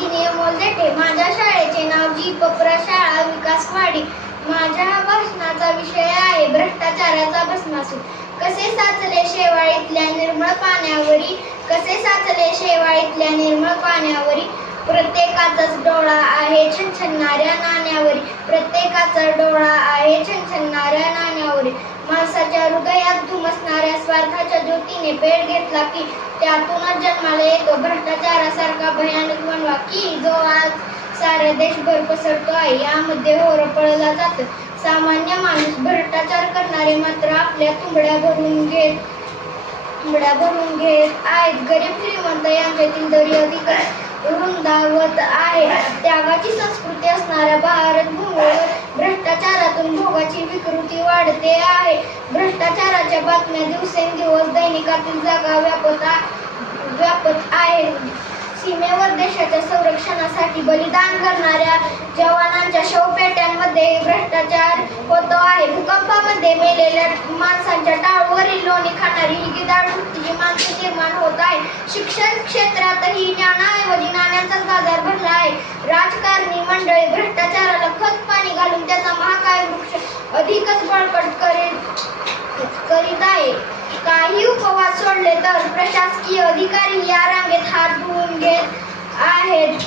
नंदिनी मोलदेटे माझ्या शाळेचे नाव जी पपरा शाळा विकासवाडी माझ्या भाषणाचा विषय आहे भ्रष्टाचाराचा भस्मासूर कसे साचले शेवाळीतल्या निर्मळ पाण्यावरी? कसे साचले शेवाळीतल्या निर्मळ पाण्यावरी? प्रत्येकाचाच डोळा आहे छनछनणाऱ्या नाण्यावरी. प्रत्येकाचा डोळा आहे छनछनणाऱ्या नाण्यावरी. माणसाच्या हृदयात धुमसणाऱ्या स्वार्थाच्या ज्योतीने पेट घेतला की त्यातूनच जन्माला येतो. भ्रष्टाचारासारखा भयानक बनवा की जो आज साऱ्या देशभर पसरतो आहे यामध्ये होरपळला जातो. सामान्य माणूस भ्रष्टाचार करणारे मात्र आपल्या तुंबड्या भरून घेत तुंबड्या भरून घेत आहेत. गरीब श्रीमंत यांच्यातील दरी अधिकार रुंदावत आहे. त्यागाची संस्कृती असणाऱ्या भारत भूमीवर भ्रष्टाचारातून भोगाची विकृती वाढते आहे. भ्रष्टाचाराच्या बातम्या दिवसेंदिवस दैनिकातील जागा व्यापत व्यापत आहे. सीमेवर देशाच्या संरक्षणासाठी बलिदान करणाऱ्या जवानांच्या शवपेट्यांमध्ये भ्रष्टाचार होतो आहे. भूकंपामध्ये मेलेल्या माणसांच्या टाळवरील लोणी खाणारी ही गिदाड वृत्तीची राजकारणी मंडळी भ्रष्टाचाराला खत पाणी घालून त्याचा महाकाय वृक्ष अधिकच बळकट करीत करीत आहे. काही उपवास सोडले तर प्रशासकीय अधिकारी या रांगेत हात धुवून घेत आहेत.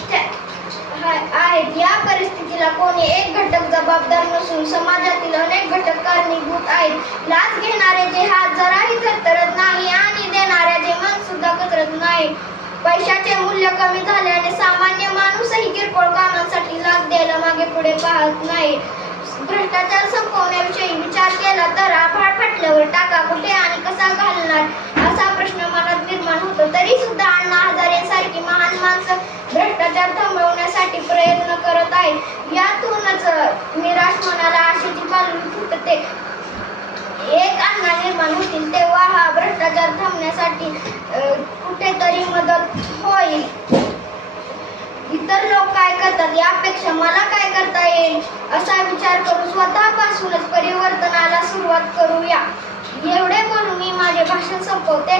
आहेत. या परिस्थितीला कोणी एक घटक जबाबदार नसून समाजातील अनेक घटक कारणीभूत आहेत. लाच घेणारे जे हात जराही थरथरत नाही आणि देणाऱ्याचे मन सुद्धा कचरत नाही पैशाचे मूल्य कमी झाल्याने सामान्य माणूसही किरकोळ कामांसाठी लाच द्यायला मागे पुढे पाहत नाही. भ्रष्टाचार संपवण्याविषयी विचार केला तर आभाळ फाटल्यावर टाका कुठे आणि कसा घालणार असा प्रश्न मनात निर्माण होतो. तरी सुद्धा अण्णा हजारेसारखी महान माणसं भ्रष्टाचार थांबवण्यासाठी प्रयत्न करत आहेत. यातूनच निराश मनाला आशेची पालवी फुटते. एक अण्णा निर्माण होतील तेव्हा हा भ्रष्टाचार थांबण्यासाठी करतात यापेक्षा मला काय करता येईल? असा विचार करून स्वतःपासूनच परिवर्तनाला सुरुवात करूया. एवढे म्हणून मी माझे भाषण संपवते.